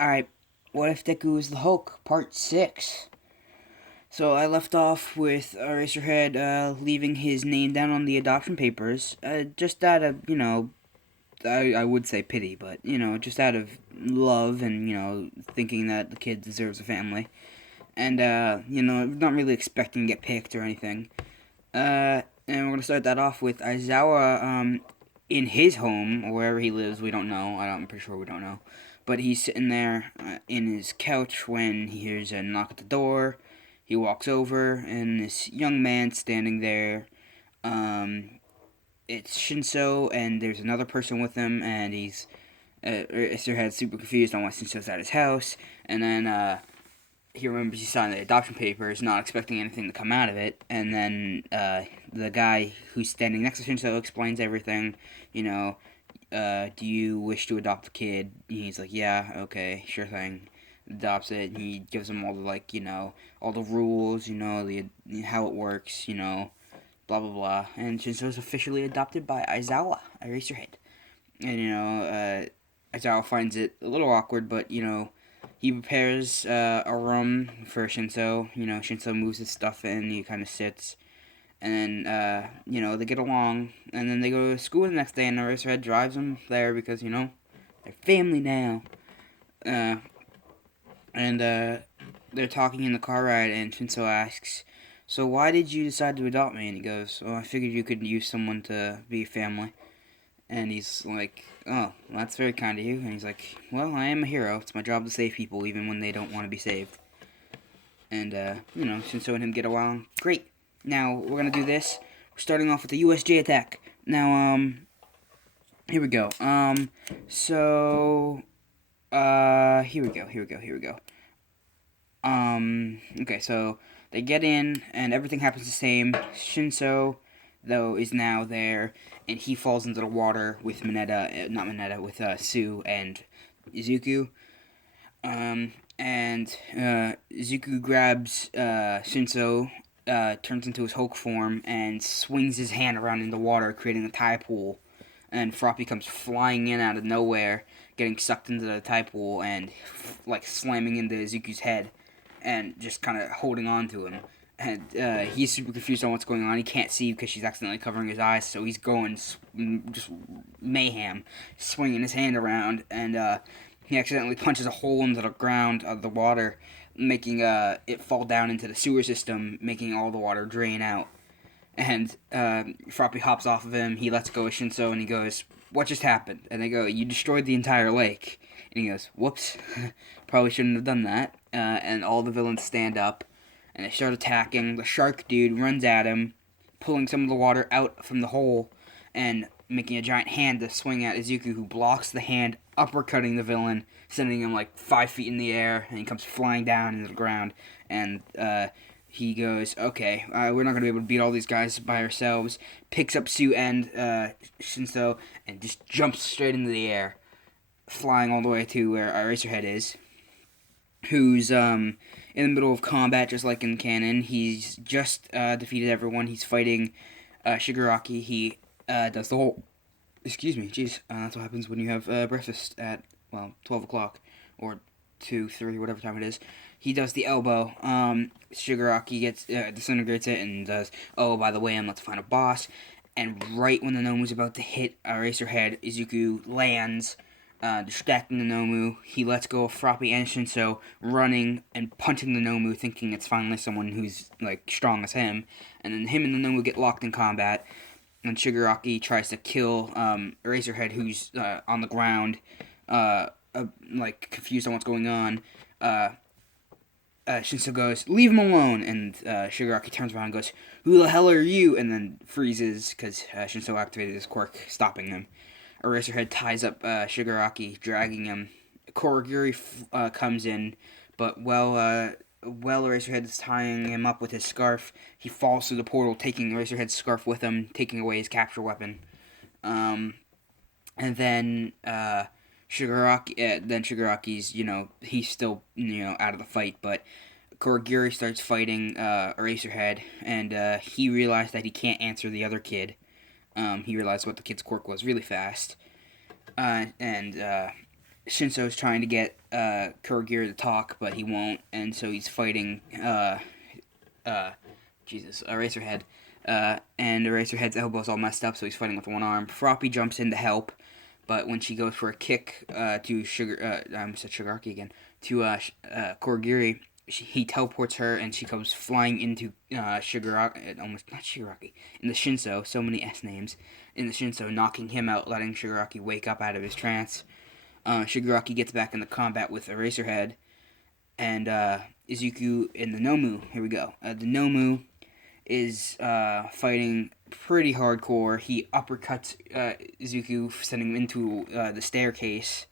Alright, what if Deku is the Hulk? Part 6. So I left off with Eraserhead leaving his name down on the adoption papers. Just out of, I would say pity, but, just out of love and, thinking that the kid deserves a family. And, not really expecting to get picked or anything. And we're going to start that off with Aizawa in his home, or wherever he lives, we don't know. I'm pretty sure we don't know. But he's sitting there in his couch when he hears a knock at the door. He walks over, and this young man standing there. Um, it's Shinso, and there's another person with him, and he's Eraserhead's super confused on why Shinso's at his house. And then he remembers he signed the adoption papers, not expecting anything to come out of it. And then the guy who's standing next to Shinso explains everything. Do you wish to adopt a kid? He's like, yeah, okay, sure thing. Adopts it. And he gives him all the all the rules, the how it works, blah blah blah. And Shinso's officially adopted by Aizawa, Eraserhead. And Aizawa finds it a little awkward, but he prepares a room for Shinso. Shinso moves his stuff in. He kind of sits, and then they get along. And then they go to school the next day, and Eraserhead drives them there because they're family now. Uh, and they're talking in the car ride, and Shinso asks, "So why did you decide to adopt me?" And he goes, "Well, I figured you could use someone to be family." And he's like, "Oh, well, that's very kind of you." And he's like, "Well, I am a hero. It's my job to save people, even when they don't want to be saved." And, Shinso and him get along great. Now, we're going to do this. We're starting off with the USJ attack. Now, here we go. Here we go. Okay, so they get in, and everything happens the same. Shinso, though, is now there, and he falls into the water with not Mineta, with Sue and Izuku. And Izuku grabs Shinso, turns into his Hulk form, and swings his hand around in the water, creating a tide pool. And Froppy comes flying in out of nowhere, getting sucked into the tide pool, and slamming into Izuku's head, and just kind of holding on to him. And he's super confused on what's going on. He can't see because she's accidentally covering his eyes, so he's going just mayhem, swinging his hand around, and he accidentally punches a hole into the ground of the water, making it fall down into the sewer system, making all the water drain out. And Froppy hops off of him. He lets go of Shinso, and he goes, "What just happened?" And they go, "You destroyed the entire lake." And he goes, "Whoops, probably shouldn't have done that." And all the villains stand up, and they start attacking. The shark dude runs at him, pulling some of the water out from the hole, and making a giant hand to swing at Izuku, who blocks the hand, uppercutting the villain, sending him like 5 feet in the air, and he comes flying down into the ground. And he goes, "Okay, we're not going to be able to beat all these guys by ourselves." Picks up Sue and Shinso and just jumps straight into the air, flying all the way to where Eraserhead is, who's in the middle of combat, just like in canon. He's just defeated everyone. He's fighting Shigaraki. He does the whole... Excuse me, jeez. That's what happens when you have breakfast at, 12 o'clock, or 2, 3, whatever time it is. He does the elbow. Shigaraki gets disintegrates it and does, "Oh, by the way, I'm about to find a boss." And right when the Nomu's about to hit Eraserhead, Izuku lands, distracting the Nomu. He lets go of Froppy and Shinso, running and punching the Nomu, thinking it's finally someone who's strong as him. And then him and the Nomu get locked in combat. And Shigaraki tries to kill Eraserhead, who's on the ground, confused on what's going on. Shinso goes, "Leave him alone," and Shigaraki turns around and goes, "Who the hell are you?" and then freezes because Shinso activated his quirk, stopping him. Eraserhead ties up Shigaraki, dragging him. Korogiri comes in, but while Eraserhead is tying him up with his scarf, he falls through the portal, taking Eraserhead's scarf with him, taking away his capture weapon. And then Shigaraki's, he's still, out of the fight, but Korogiri starts fighting Eraserhead, and he realized that he can't answer the other kid. He realized what the kid's quirk was really fast. And Shinso's trying to get Kurogiri to talk, but he won't, and so he's fighting uh, Eraserhead. And Eraserhead's elbow's all messed up, so he's fighting with one arm. Froppy jumps in to help, but when she goes for a kick to Shigaraki again, to Kurogiri, he teleports her, and she comes flying into Shigaraki, almost not Shigaraki, in the Shinso. So many S names in the Shinso, knocking him out, letting Shigaraki wake up out of his trance. Shigaraki gets back into combat with Eraserhead, and Izuku in the Nomu. Here we go. The Nomu is fighting pretty hardcore. He uppercuts Izuku, sending him into the staircase.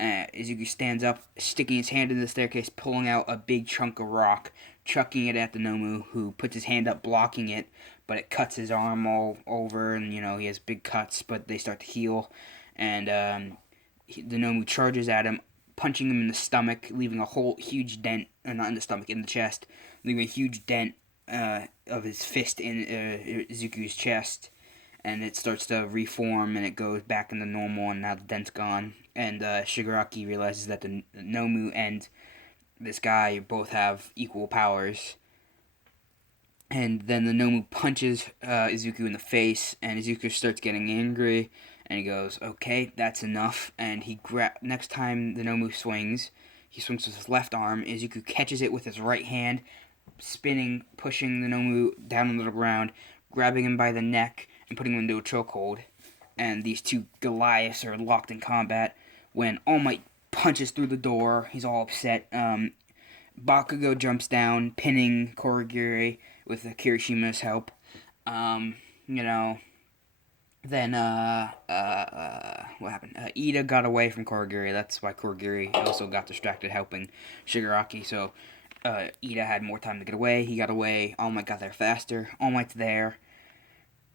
Izuku stands up, sticking his hand in the staircase, pulling out a big chunk of rock, chucking it at the Nomu, who puts his hand up, blocking it, but it cuts his arm all over, and he has big cuts, but they start to heal. And the Nomu charges at him, punching him in the stomach, leaving a whole huge dent, not in the stomach, in the chest, leaving a huge dent of his fist in Izuku's chest, and it starts to reform, and it goes back into normal, and now the dent's gone. And Shigaraki realizes that the Nomu and this guy both have equal powers. And then the Nomu punches Izuku in the face, and Izuku starts getting angry, and he goes, "Okay, that's enough." And next time the Nomu swings, he swings with his left arm. Izuku catches it with his right hand, spinning, pushing the Nomu down onto the ground, grabbing him by the neck, and putting him into a chokehold. And these two Goliaths are locked in combat when All Might punches through the door. He's all upset. Bakugo jumps down, pinning Kurogiri with Kirishima's help. Um, you know, then, what happened? Ida got away from Kurogiri. That's why Kurogiri also got distracted helping Shigaraki. So, Ida had more time to get away. He got away. All Might got there faster. All Might's there.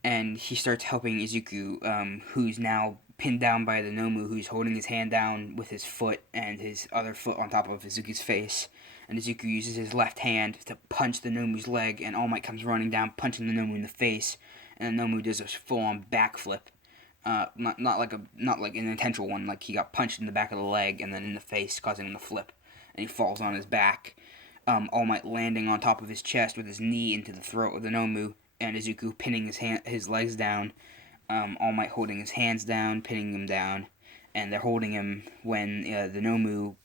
And he starts helping Izuku, who's now pinned down by the Nomu, who's holding his hand down with his foot and his other foot on top of Izuku's face. And Izuku uses his left hand to punch the Nomu's leg, and All Might comes running down, punching the Nomu in the face, and the Nomu does a full-on backflip. Not like an intentional one, like he got punched in the back of the leg and then in the face, causing him to flip, and he falls on his back. All Might landing on top of his chest with his knee into the throat of the Nomu, and Izuku pinning his legs down. All Might holding his hands down, pinning him down, and they're holding him when the Nomu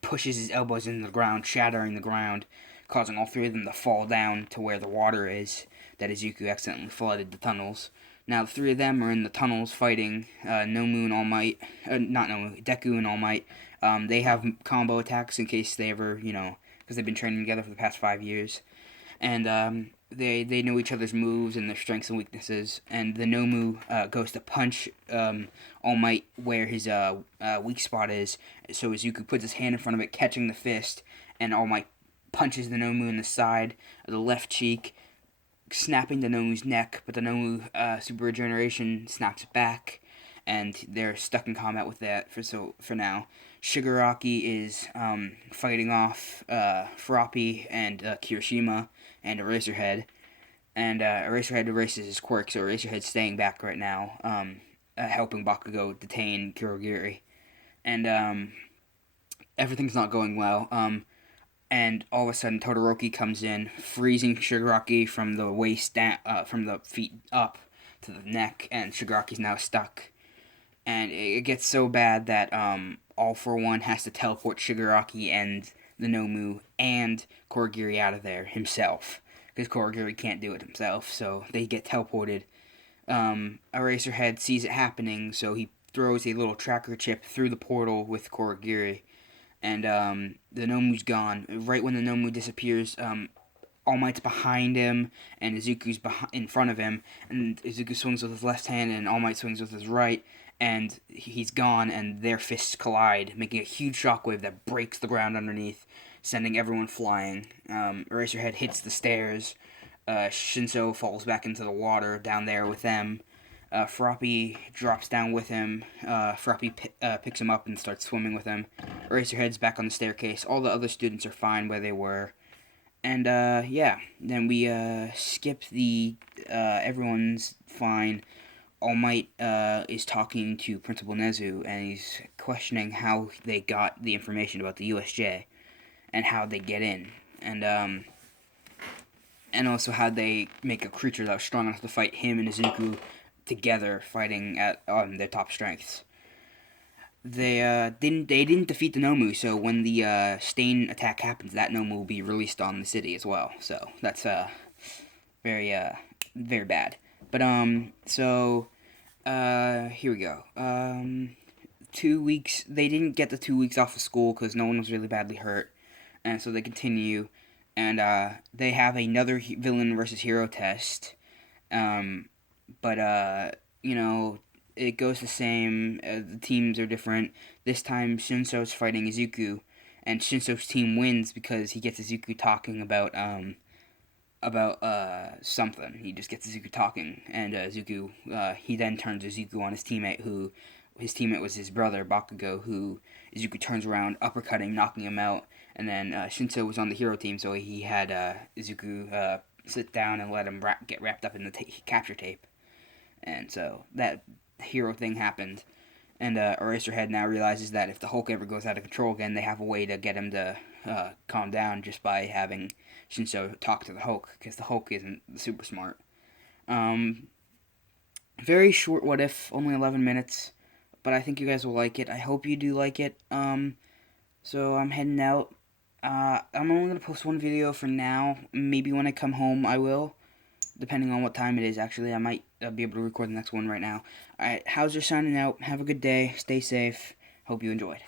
pushes his elbows into the ground, shattering the ground, causing all three of them to fall down to where the water is that Izuku accidentally flooded the tunnels. Now the three of them are in the tunnels fighting Nomu and All Might, not Nomu, Deku and All Might. They have combo attacks in case they ever, because they've been training together for the past 5 years. And they know each other's moves and their strengths and weaknesses. And the Nomu goes to punch All Might where his weak spot is. So Izuku puts his hand in front of it, catching the fist, and All Might punches the Nomu in the side of the left cheek, snapping the Nomu's neck. But the Nomu Super Regeneration snaps it back, and they're stuck in combat with that for now. Shigaraki is fighting off Froppy and Kirishima and Eraserhead. And Eraserhead erases his quirk, so Eraserhead's staying back right now, helping Bakugo detain Kurogiri. And everything's not going well. And all of a sudden, Todoroki comes in, freezing Shigaraki from the waist down, from the feet up to the neck, and Shigaraki's now stuck. And it gets so bad that All For One has to teleport Shigaraki and the Nomu and Kurogiri out of there himself, because Kurogiri can't do it himself, so they get teleported. Eraserhead sees it happening, so he throws a little tracker chip through the portal with Kurogiri, and the Nomu's gone. Right when the Nomu disappears, All Might's behind him, and Izuku's in front of him, and Izuku swings with his left hand, and All Might swings with his right, and he's gone, and their fists collide, making a huge shockwave that breaks the ground underneath, sending everyone flying. Eraserhead hits the stairs. Shinso falls back into the water down there with them. Froppy drops down with him. Froppy picks him up and starts swimming with him. Eraserhead's back on the staircase. All the other students are fine where they were. And, then we skip the everyone's fine. All Might is talking to Principal Nezu, and he's questioning how they got the information about the USJ and how they get in, and also how they make a creature that was strong enough to fight him and Izuku together, fighting at their top strengths. They didn't defeat the Nomu, so when the Stain attack happens, that Nomu will be released on the city as well. So that's very very bad. But here we go. 2 weeks. They didn't get the 2 weeks off of school because no one was really badly hurt, and so they continue, and they have another villain versus hero test. Um, but it goes the same. The teams are different. This time, Shinso's fighting Izuku, and Shinso's team wins because he gets Izuku talking about something. He just gets Izuku talking, and Izuku he then turns Izuku on his teammate was his brother Bakugo, who Izuku turns around, uppercutting, knocking him out, and then Shinso was on the hero team, so he had Izuku sit down and let him get wrapped up in the capture tape, and so that hero thing happened. And Eraserhead now realizes that if the Hulk ever goes out of control again, they have a way to get him to calm down just by having Shinso talk to the Hulk, because the Hulk isn't super smart. Um, Very short what if, only 11 minutes, but I think you guys will like it. I hope you do like it. So I'm heading out. I'm only going to post one video for now. Maybe when I come home I will, depending on what time it is. Actually, I might be able to record the next one right now. Alright, Hauser signing out. Have a good day. Stay safe. Hope you enjoyed.